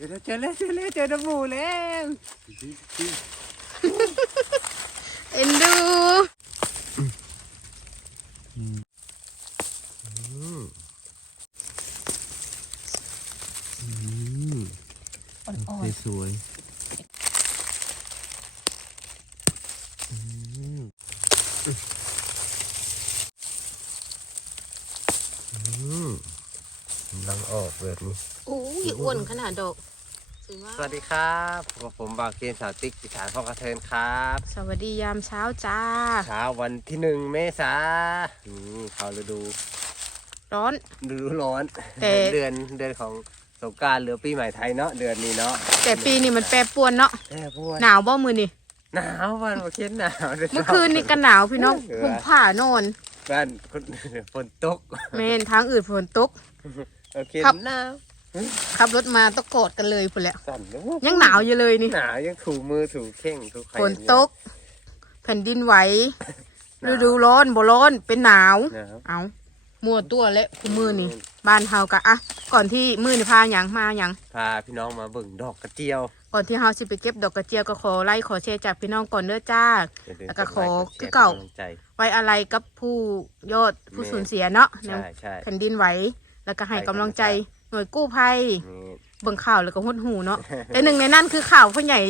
เจอแล้วเจอแล้วเจอแล้วเจอน้ำหมูแล้วเอ็นดูอ่อนสวยกำลังออกแบบนี้ๆ อู้ยอ้วนขนาดดอกสวยมากสวัสดีครับพบกับผมบางเกมสาวติ๊กอีสานพ่อกระเทินครับ สวัสดียามเช้าจ้า เช้าวันที่หนึ่งเมษานี่เขาฤดูร้อน ฤดูร้อนแต่ เดือนเดือนของสงกรารหรือปีใหม่ไทยเนาะเดือนนี้เนาะแต่ปีนี้มันแปรปรวนเนาะแม่พูดหนาวบ่มือนี่หนาววันเมื่อคืนหนาวเมื่อคืนนี่ก็หนาวพี่น้องเออ ผมผ่านอนบ้านคนฝนตกเมนทางอื่นฝนตกโอเคครับ หนาว ขับรถมาต้องกอดกันเลยพุ่นแหละสั่นนะยังหนาวอยู่เลยนี่หนาวยังถูมือถูเข่งถูไข่ฝนตก แผ่นดินไหวฤดูร้อนบ่ร้อนเป็นหนาวหนาวเอามัวตัวและคู่มือนี่บ้านเฮากะอะก่อนที่มือนี่พาหยังมาหยังพาพี่น้องมาเบิ่งดอกกระเจียว ก่อนที่เฮาสิไปเก็บดอกกระเจียวก็ขอไล่ขอแชร์จากพี่น้องก่อนเด้อจ้าอย่าลืมแล้วก็ขอดไลค์ดคือแชร์เก่าป็นำลังใจไว้อะไรกับผู้ยอดผู้แม่สูญเสียเนาะในใช่ใช่แผ่นดินไหวแล้วก็ให้ให้กำลังใจกำลังใจ หน่วยกู้ภัยนี่เบิ่งข่าวแล้วก็หดหูเนาะแต่หนึ่งในนั้นคือข่าวพ่อใหญ่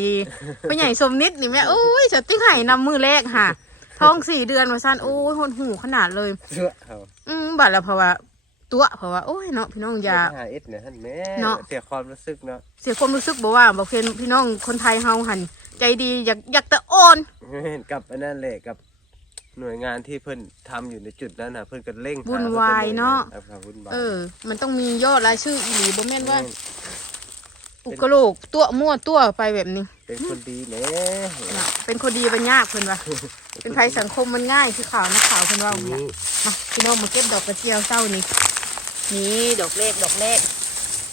พ่อใหญ่สมนิดนี่แม่โอ้ยจะติ้งไห้นำมือแรกค่ะท้องสี่เดือนมาสั้นโอ้ยหดหูขนาดเลยเสื้อเขาอืมบัดแล้วเพราะว่าตัวเพราะว่าโอ้ยเนาะพี่น้องอย่าหาเอสเนี่ยท่านแม่เนาะเสียความรู้สึกเนาะเสียความรู้สึกบอกว่าบอกเพื่อนพี่น้องคนไทยเฮาหันใจดีอยากอยากแต่โอนกับอันนั้นแหละกับ หน่วยงานที่เพิ่นทำอยู่ในจุดนั้นน่ะ เพิ่นก็เร่งหวุ่นวายเนาะ ครับวุ่นวายเออ มันต้องมียอดรายชื่ออีหลีบ่แม่นว่าแม่นอุกโลกตัวมั่วตัวไปแบบนี้เป็นคนดีแหม่น่ะเป็นคนดีเป็นยากเพิ่นว่า เป็นภัยสังคมมันง่ายคือข่าวนักข่าวเพิ่นว่าอย่างเงี้ย นี่มาพี่น้องมาเก็บดอกกระเจียวเศร้านี่นี่ดอกเล็กดอกเล็ก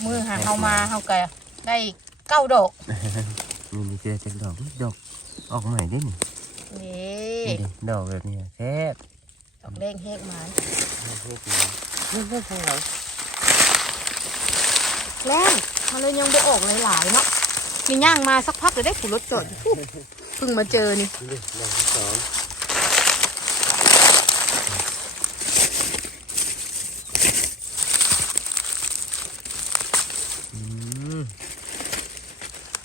มือหาเฮามาเฮาก็ได้เก้าดอกนี่มีเจอจากดอกดอกออกใหม่ได้นี่ นี่นี่ดิดอกแบบนี้แซ่บดอกเล็กเฮกหมานนี่นี่นี่ข้างหลังแรงมันเลยยังบ่ออกหลายๆเนาะนี่ย่างมาสักพักเลยได้ขี่รถจอดอยู่ปุ๊บเพิ่งมาเจอนี่นี่ดอกที่สอง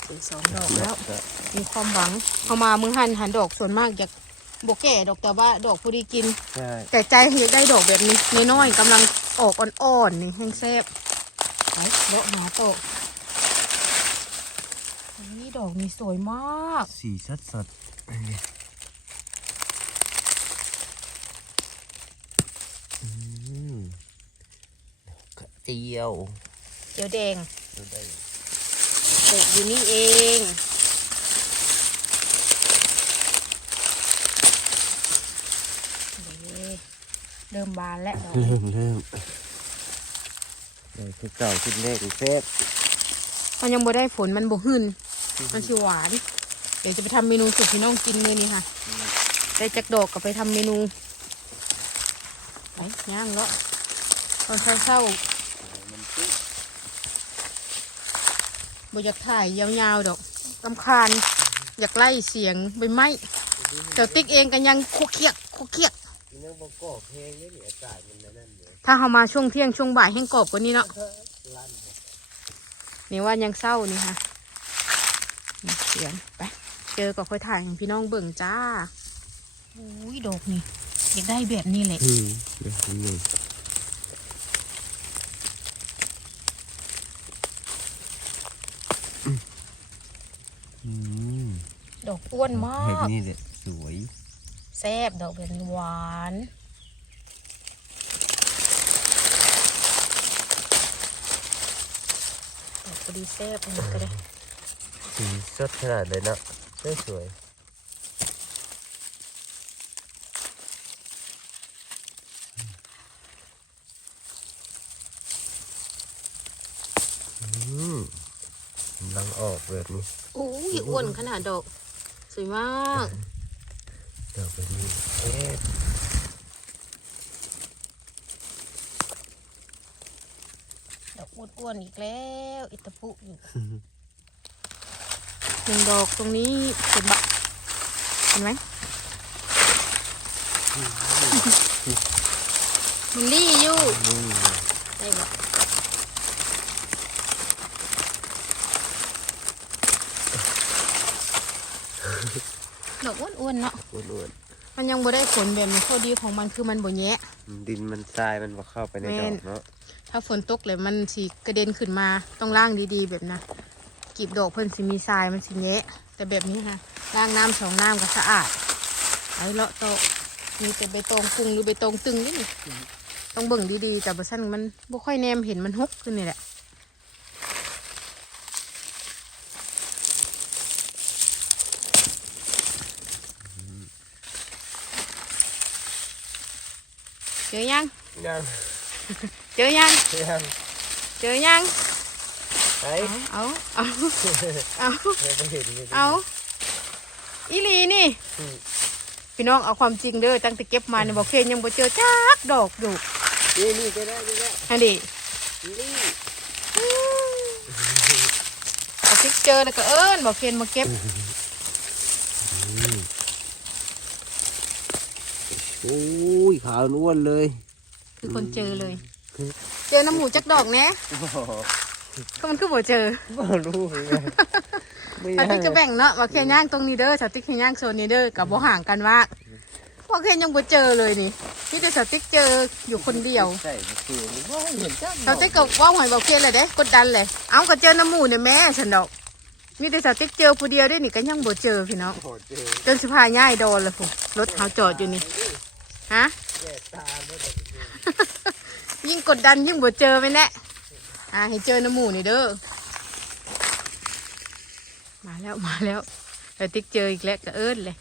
เป็นสองดอกแล้ว มีความหวังเอามามือหันหันดอกส่วนมากอยากบกแก่ดอกแต่ว่าดอกพอดีกิน ใช่แต่ใจอยากได้ดอกแบบนี้น้อยๆกำลังออกอ่อนๆนี่แห้งแซ่บไปเลาะหมาโตะนี่ดอกนี่สวยมาก สีสดสดอันนี้อืมดอกกระเจียวเจียวแดงดูได้ปลูกอยู่นี่เองนี่ เริ่มบานแล้วดอกเริ่มเริ่มเลยคือเก่าชุดแรกอีกแซ่บมันยังบ่ได้ฝนมันบ่หึนมันชิหวานเดี๋ยวจะไปทำเมนูสุกพี่น้องกินเลยนี่ค่ะได้จักดอกก็ไปทำเมนูไปย่างแล้วตอนเศร้าๆบ่อยากถ่ายยาวๆดอกลำคาญอยากไล่เสียงใบไม้เจ้าติ๊กเองกันยังคุกเคียกคุกเคียก บอกก่อเพลงนี่นี่อากาศมันนั่นเลยถ้าเขามาช่วงเที่ยงช่วงบ่ายแห้งกรอบกว่านี้เนาะลั่นนี่ว่ายังเศร้านี่ค่ะนี่เสียงไป เจอก็ค่อยถ่ายให้พี่น้องเบิ่งจ้าอุ้ยดอกนี่อยากได้แบบนี้แหละ อืมเดี๋ยวนี่อืมดอกอ้วนมาเห็ดก นี่แหละสวย แซ่บดอกแบบนี้หวานดอกพอดีแซ่บอันนี้ก็ได้สีสดขนาดเลยนะสวยสวยอืมกำลังออกแบบนี้อุ้ยอ้วนขนาดดอก สวยมาก ดอกแบบนี้เอ๊ะดดอกอ้วนๆอีกแล้วอิตาปุอยู่หนึ่งดอกตรงนี้เห็นบะเห็นไหมมันรี่อยู่นี่ได้บะดอก อ้วนๆเนาะอ้วนมันยังบ่ได้ผลแบบนี้ข้อดีของมันคือมันบ่แยะ ๆดินมันทรายมันบ่เข้าไปในดแม่อนกเนาะถ้าฝนตกเลยมันสิกระเด็นขึ้นมาต้องล่างดีๆ แบบนะกีบดอกเพิ่นสิมีทรายมันสิแยะ แต่แบบนี้ค่ะล้างน้ำสองน้ำก็สะอาดไอ้เลาะโตะมีแต่ใบตองปรุงหรือใบตองตึงนี่นี่ต้องเบิ่งดีๆแต่บ่ซั่นมันบ่ค่อยแนมเห็นมันฮกขึ้นนี่แหละ เจอยังยังเจอยังยังเจอยังไอ้เอาเอาเอาไม่เห็นเลยเอาอีหลีนี่พี่น้องเอาความจริงเด้อตั้งแต่เก็บมาเนี่ยบอกเคนยังบ่เจอจักดอกอยู่นี่นี่จะได้จะได้ฮันดินี่เอาพริกเจอแล้วก็เอิ้นบอกเคนมาเก็บ โอ้ยขาวล้วนเลย คือคนเจอเลย เจอน้ำหมูจักดอกแนะโอ้โหก็มันคือบ่เจอบ่รู้เหมือนกันไม่สติ๊กจะแบ่งเนาะบอกเคนย่างตรงนี้เด้อสติ๊กเคนย่างโซนนี้เด้อกับบ่ห่างกันว่าบอกเคนยังบ่เจอเลยนี่นี่แต่สติ๊กเจออยู่คนเดียวใช่คือมันบ่เห็นจ้าสติ๊กก็ว่าหอยบอกเคนเลยเด้กดดันเลย เอาก็เจอน้ำหมูเนี่ยแม่ฉันดอกนี่แต่สติ๊กเจอผู้เดียวได้นี่ก็ยังบ่เจอพี่น้องโหเจอจนสะพายง่ายโดนเลยผมรถเขาจอดอยู่นี่ ฮะแก่ตาไม่ได้ยิ่งกดดันยิ่งบ่เจอไปแน่อ่าให้เจอน้ำหมูนี่เด้อมาแล้วมาแล้วแต่ติ๊กเจออีกแล้วก็เอิ้นเลย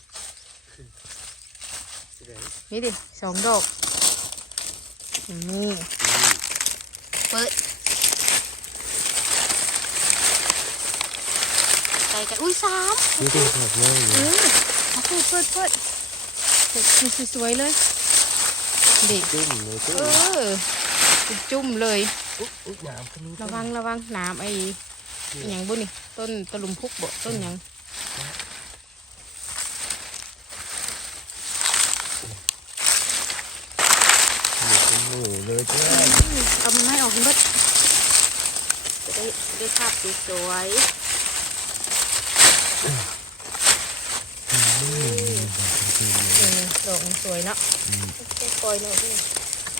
นี่ดิสองดอกนี่เปิดใส่กันอุ้ยสามนี่เป็นแบบนี้เออเอาเปิดเปิดเปิดเปิดสีสวยๆเลย ดิจุ่มเลยจุ่เอมอจุ่มเลยอุ๊บอุ๊บน้ำก็มีระวังระวังน้ำไอ้อหย่างบุนี่ต้นตะลุมพุกบ่ต้นหยังเป็นหมูเลยจ้าเอามันไม่ออกกันเบิดจะได้ได้ภาพสวยๆเออ ดอกมันสวยเนาะแค่ปล่อยเนาะพี่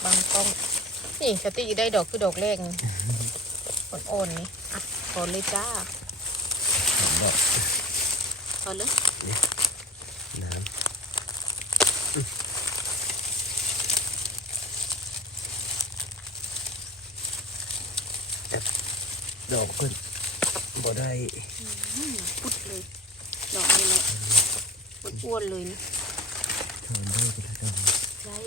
บางกล้อง นี่สติได้ดอกคือดอกแรกนี่อ่อนๆนี่อะขอเลยจ้าบอกขอเลยน้ำดอกขึ้นบ่ได้ พุดเลย ดอกนี้แหละอ้วนๆเลยนี่ ถอนได้ก็ได้ได้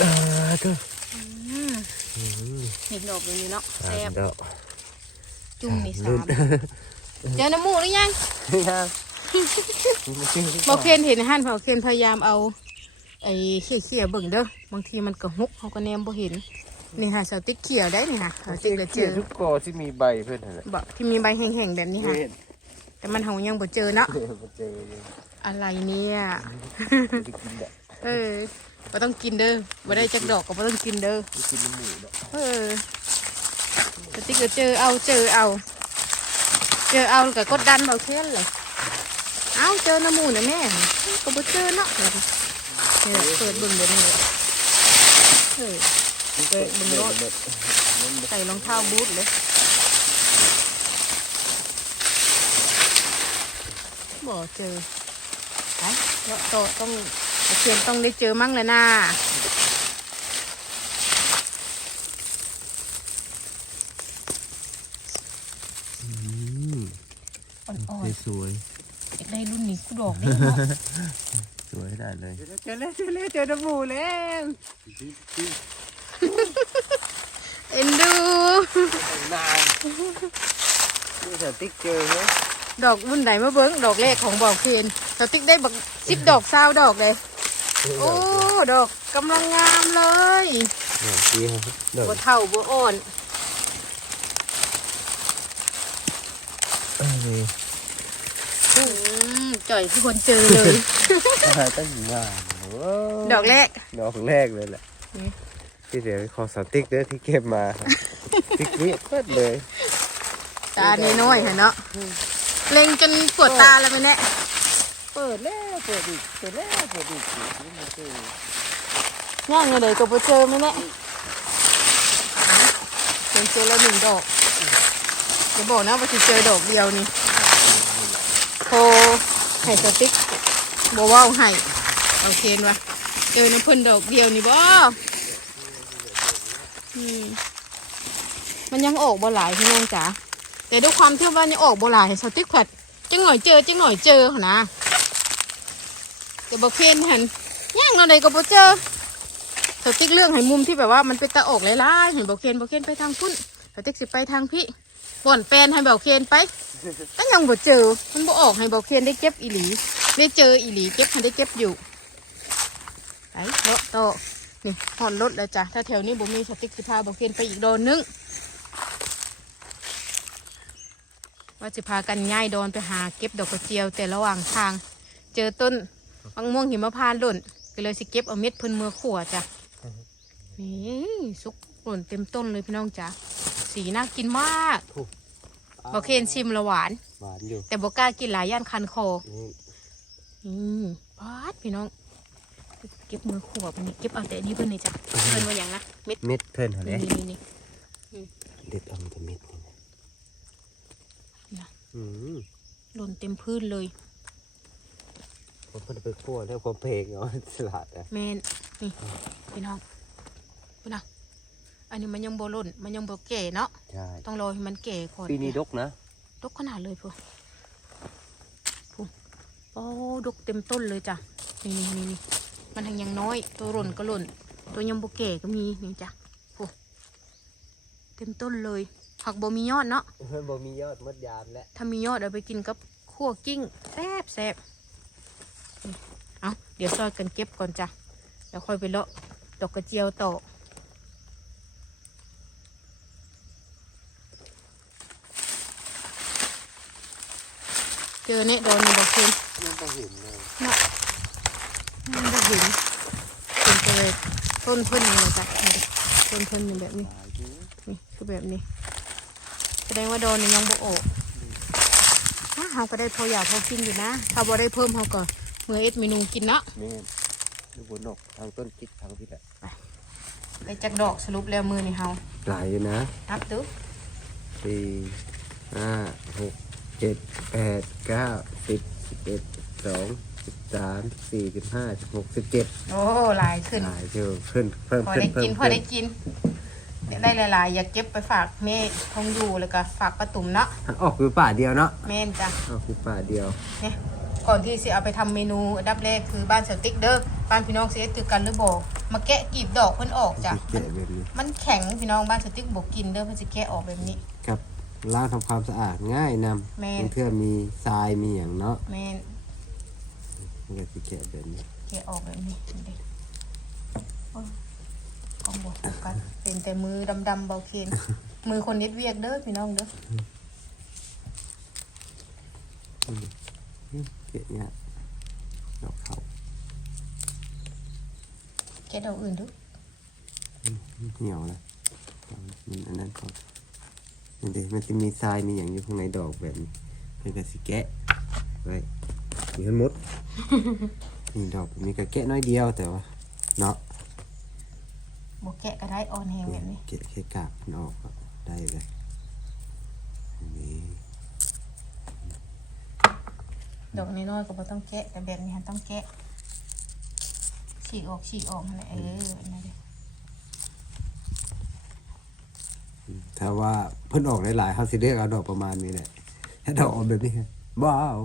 อ่าก็อืมเห็นดอกเลยนี่เนาะสาแซ่มบดอกจุ่มนี่สามเจอน้ำมูกหรือยังยังบอกเคนเห็นหันเผาเคนพยายามเอา ไอ้เขี่ยเขี่ยๆเบิ่งเด้อบางทีมันก็ฮุกเขาก็แนมบ่เห็นนี่ค่ะสาวติ๊กเขียวได้นี่ค่ะสาวติ๊กเลยเจเกี่ยอทุกกอที่มีใบเพื่อนนั่นแหละบอกที่มีใบแห้งๆแบบนี้ค่ะเห็นแต่มันเฮายังบ่เจอเนาะมาเจอเลยอะไรเนี่ยไม่ได้กินแบบเออบ่ต้องกินเด้อบ่ได้จักดอกก็บ่ต้องกินเด้อไม่กินน้ำหมูเนาะเออสติ๊กเกอร์เจอเอาเจอเอา เจอเอาแล้วก็กดดันเบาเทียนเลยเอาเจอน้ำหมูนะแม่ก็บ่เจอเนาะเนี่ยเปิดเบิ่งเดี๋ยวนี้เลยเออเออมันรอดใส่รองเท้าบูทเลยบ่เจอไปเดี๋ยวโตต้องเทียนต้องได้เจอมั่งเลยนะอืมอ่อนสวยๆอยากได้รุ่นนี้กูดอกนี่เนาะ สวยได้เลยเจอแล้วเจอแล้วเจอน้ำหมูแล้วเอ็นดูนานนี่สติ๊กเจอร์ไหมดอกรุ่นไหนมาเบิ้งดอกแรกของบอกเคนสติ๊กได้บักสิบดอกเศร้าดอกเลยโอ้ดอกกำลังงามเลยดอกเดียวดอกบัวเท่าบัวอ่อน เอ้ย อืม จ่อยทุกคนเจอเลยมาตั้งนานโอ้ดอกแรก ดอกแรกเลยแหละนี่ที่เดี๋ยวขอสติ๊กเด้อที่เก็บมาครับติ๊กนี้เปิดเลยตาน้อยๆค่ะเนาะเล็งจนปวดตาแล้วไหมเนี่ยเปิดแล้วเปิดอีกเปิดแล้วเปิดอีกนี่มันคือย่างเลยก็บ่เจอไหมเนี่ยเจอเจอแล้วหนึ่งดอกจะบอกนะว่าจะเจอดอกเดียวนี่โทร ให้สติ๊กบอกว่าให้เอาเคนวะเจอน้ำพ่นดอกเดียวนี่บ่อืมมันยังออกบ่หลายพี่น้องจ๋าแต่ด้วยความที่ว่ายังออกบ่หลายสติ๊กผัดจังหน่อยเจอจังหน่อยเจอนะแต่บ่เคนหันย่างเราใดก็บ่เจอสติ๊กเรื่องให้มุมที่แบบว่ามันเป็นตาออกหลายๆเห็นเบาเคนเบาเคนไปทางพุ่นสติ๊กสิไปทางพี่บ่อนแปนให้เบาเคนไป ก็ยังบ่เจอ มันบ่ออกให้บาเคียนได้เก็บอีหลี ได้เจออีหลีเก็บทันได้เก็บอยู่ไปเลาะโตนี่หอนรถแล้วจ้ะ ถ้าแถวนี้บ่มีสติ๊กสิพาบาเคียนไปอีกโดนนึง ว่าจะพากันง่ายโดนไปหาเก็บดอกกระเจียว แต่ระหว่างทาง เจอต้นบางม่วงหิมพานต์หล่นก็เลยสิเก็บเอาเม็ดเพิ่นมือขั่วจ้ะนี่สุกหล่นเต็มต้นเลยพี่น้องจ๋าสีน่ากินมาก บอกเคนชิมและหวาน หวานอยู่แต่บอกกล้ากินหลายย่านคันคอนี่อืมปาดพี่น้อง เก็บมือขวบอันนี้เก็บเอาแต่อันนี้เพิ่นนี่จ้ะเพิ่นว่าอย่างนะเม็ดเม็ดเพิ่นเหรอนี่เนี่ยนี่นี่เด็ดเอาแต่เม็ดนี่นะนะอืมหล่นเต็มพื้นเลยผมเพิ่นไปคั่วแล้วผมเพลงเอาสลัดอะแมนนี่พี่น้องพี่น้อง อันนี้มันยังโบล่นมันยังโบแก่เนาะใช่ต้องรอให้มันแก่ก่อนปีนี้ดกนะดกขนาดเลยพวกพวกโอ้ดกเต็มต้นเลยจ้ะนี่นี่นี่นี่มันทั้งยังน้อย ตัวหล่นก็หล่น ตัวยังโบเก่ก็มีนี่จ้ะพวกเต็มต้นเลยผักโบมียอดเนาะมันบ่มียอดมดยานแล้วถ้ามียอดเอาไปกินกับขั่วกิ้งแซ่บแซ่บนี่เอาเดี๋ยวซอยกันเก็บก่อนจ้ะแล้วค่อยไปเลาะดอกกระเจียวต่อ จอเนี่ยโดนบอกเคนยังไม่เห็นเลยเนาะมันจะเห็นเป็นไปเลยต้นเพิ่นนี่เลยจ้ะนี่ดิต้นเพิ่นนี่แบบนี้หลายอยู่นี่คือแบบนี้ แสดงว่าโดนนี่ยังบ่ออกอะเราก็ได้พออยากพอกินอยู่นะ ถ้าบ่ได้เพิ่มเราก็เมื่อเอ็ดเมนูกินเนาะแม่นดูบนนกทางต้นจิกทางที่แหละไปจักดอกสรุปแล้วมือนี่เฮาหลายอยู่นะนับดูสี่ห้าหก เจ็ดแปดเก้าสิบสิบเอ็ดสิบสองสิบสามสี่สิบห้าสิบหกสิบเจ็ดโอ้หลายขึ้น หลายเชียวเพิ่มเพิ่มพอเพิ่มได้เพิ่กิมนพอได้กินได้หลายๆ อยากเก็บไปฝากแม่ทองอยู่แล้วก็ฝากป้าตุ่มเนาะออกคือป่าเดียวเนาะแม่นจ้ะ ออกคือป่าเดียว เนี่ยก่อนที่สิเอาไปทำเมนูอันดับแรกคือบ้านเสาติ๊กเด้อบ้านพี่น้องเสียตือกันหรือบอกมาแกะกลีบดอกเพิ่นออกจ้ะแกะแบบนี้มันแข็งพี่น้องบ้านเสาติ๊กบอกกินเด้อเพิ่นสิแกะออกแบบนี้กับ ล้างทำความสะอาดง่ายนแม่นำเพื่อมีทรายมีอย่างเนาะแม่นมันก็สิแกะแบบนี้แกะออกแบบนี้นี่ดิโอ้ยกองบอกกันเป็นแต่มือดำๆเบาเคนมือคนเน็ดเวียกเด้อพี่น้องเด้อแกะเนี่ยดอกเขาแกะดอกอื่นดูเหี่ยวแล้วมันอันนั้นก่อนมั นจะมันจะมีทรายมีอย่างอยู่ข้างในดอกแบบนี้มันก็สิแกะไว้มีทั้งหมด นี่ดอกแบบนี้ก็แกะน้อยเดียวแต่ว่าเนาะบอกแกะก็ได้ออนแหงแบบนี้แกะแค่กาบมันออกก็ได้เลยนี่ดอกน้อยๆก็บ่ต้องแกะแต่แบบนี้ฮะต้องแกะฉีกออกฉีกออกนั่นแหละเอออันนั่นเลย ถ้าว่าเพิ่นออกหลายๆเขาสิเลือกเอาดอกประมาณนี้แหละถ้าดอกออกแบบนี้ว้าว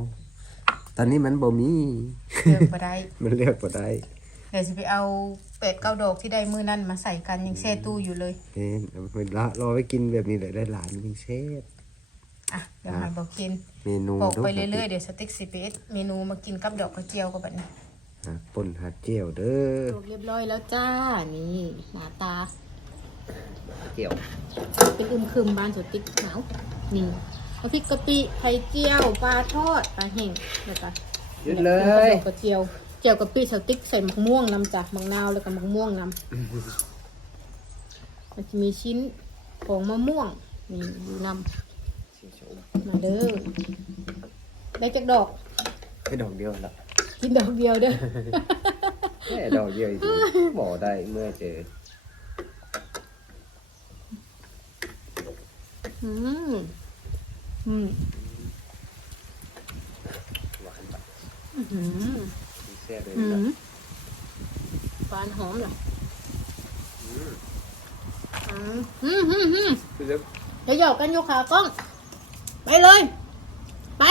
ตอนนี้มันบ่มีเลือกบ่ได้มันเลือกบ่ได้เดี๋ยวจะไปเอาเป็ดเก้าดอกที่ได้มือนั่นมาใส่กันยังแช่ตู้อยู่เลยเอ็นเอาไปละรอไว้กินแบบนี้เลยได้หลานกินเชฟอะเดี๋ยวให้บอกกินเมนูบอกไปดูเรื่อยๆเดี๋ยวสติ๊กสิเอสเมนูมากินกับดอกกระเจียวกับแบบนี้อะป่นหัดเจียวเด้อถูกเรียบร้อยแล้วจ้านี่หน้าตา เจียวเป็นอึมครึมบ้านสติ๊กหนาวนี่เอาพริกกะปิไข่เจียวปลาทอดปลาแห้งแล้วก็ยึดเลยแล้วก็ดอกกระเจียวเจียวกะปิสติ๊กใส่มะม่วงนำจ้ะมะนาวแล้วก็มะม่วงนำมันจะมีชิ้นของมะม่วงนี่อยู่นำมาเด้อได้จากดอกแค่ดอกเดียวละกินดอกเดียวเด้อแค่ดอกเดียวอีกบอกได้เมื่อเจอ อืม อืมหวานแบบอื้อหือแซ่บเลยอืนะมหวานหอมเหรออืมอืมอืมอืมคือจะเดี๋ยวหยอกกันโยกขากล้อง ไปเลย ไป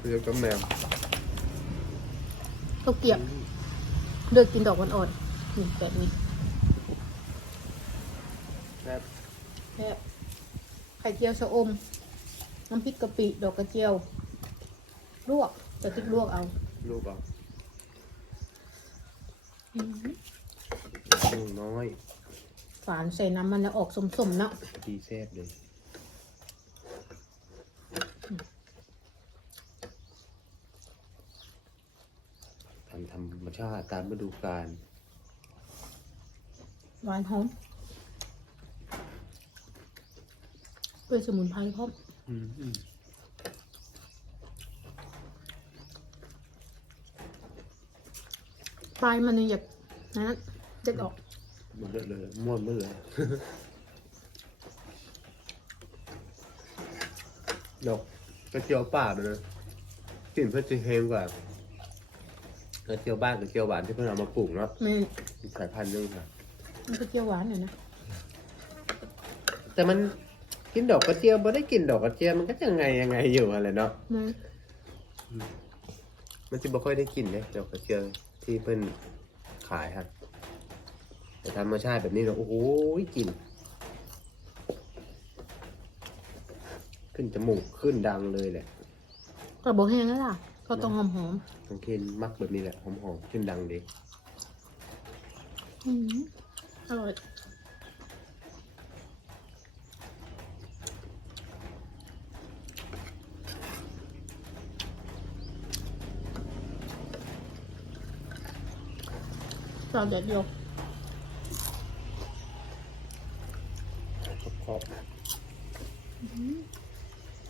คือจะต้มแมวข้าวเกรียบเลือกกินดอกอ่อนๆนี่แบบนี้ แซ่บ แค่ไข่เจียวชะอม น้ำพริกกะปิดอกกระเจียว ลวกจะติ๊กลวกเอาลูกเอาอืมลูกน้อยฝานใส่น้ำมันแล้วออกสมๆเนาะดีแซ่บเลยทำธรรมชาติตามฤดูกาลหวานหอม เป็นสมุนไพรพร้อมอืมอืมปลายมันเนี่ยอยากนะเด็ดออกหมดเลยม้วนหมดเลยดอกกระเจียวป่าเลยนะกลิ่นเพื่อจะเฮงกว่ากระเจียวบ้านกระเจียวหวานที่เพื่อนเอามาปลูกเนาะมันอีกสายพันธุ์หนึงค่ะ มันก็เจียวหวานหน่อยนะ แต่มัน กินดอกกระเจียวบ่ได้กินดอกกระเจียวมันก็ยังไงยังไงอยู่อะไรเนาะมันมันจะบ่ค่อยได้กินเนี่ยดอกกระเจียวที่เพิ่นขายครับแต่ธรรมชาติแบบนี้เนาะโอ้โหกลิ่นขึ้นจมูกขึ้นดังเลยแหละกระบอกแห้งแล้วล่ะ ก็ต้องหอมหอมน้องเคนมักแบบนี้แหละหอมๆขึ้นดังดี ๆอืมอร่อย จานเด็ดเดียวขอบ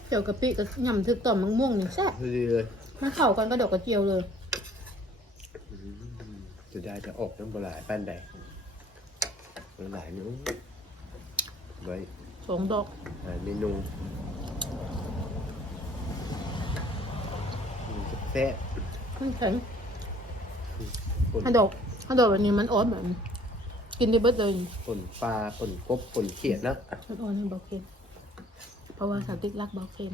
เจียวกะปิกับยำทึกต่อมมะม่วงนี่แซ่บๆดีเลยมันเข้ากันก็ดอกกระเจียวเลยอืมจะได้จะออกน้ำปลาไหลแป้นแดงปลาไหลเนู้ไว้สองดอกหาเมนูแซ่บมันแข็งๆป่นถ้าดอก ถ้าดอกแบบนี้มันอ่อนแบบนี้กินได้เบิดเลยป่นปลาป่นกบป่นเขียดนะมันอ่อนให้เบาเค็มเพราะว่าสาวติ๊กรักเบาเค็ม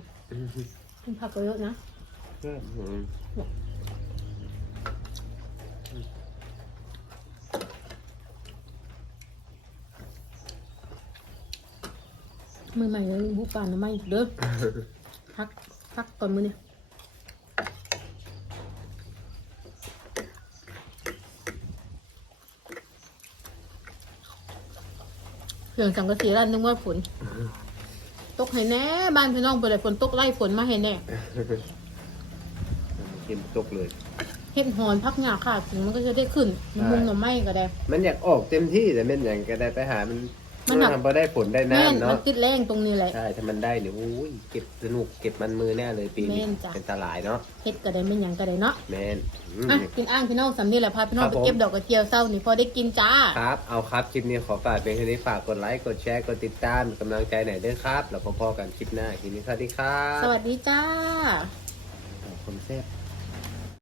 กินผักก็เยอะนะอืมมือใหม่เลยบุปผาหน่อไม้อีกเด้อพักพักก่อนมือเนี่ย เรื่องสังกะสีร้านนึกว่าฝนตกให้แน่บ้านพี่น้องไปเลยฝนตกไล่ฝนมาให้แน่กินตกเลย เห็ดหอนพักหยาขาดถึงมันก็จะได้ขึ้นน้ำมุงหน่อไม้ก็ได้ มันอยากออกเต็มที่แต่เป็นอย่างก็ได้ไปหามัน มันหนักทำพอได้ผลได้แม่นน้ำมันเนาะติดแรงตรงนี้แหละ ใช่ถ้ามันได้เนี่ยโอ้ยเก็บสนุกเก็บมันมือแน่เลยปีนี้แม่นจ้ะ เป็นตลายเนาะเห็ดก็ได้ไม่หยังก็ได้เนาะแมนอืม อะกินอ้างพี่น้องสำนี่แหละพาพี่น้องครับไปผม เก็บดอกกระเจียวเศร้านี่พอได้กินจ้า ครับเอาครับคลิปนี้ขอฝากเป็นแค่นี้ฝากกดไลค์กดแชร์กดติดตามเป็นกำลังใจหน่อยด้วยครับ แล้วพบกันคลิปหน้าคลิปนี้สวัสดีครับสวัสดีจ้า ขอบคุณแซ่บ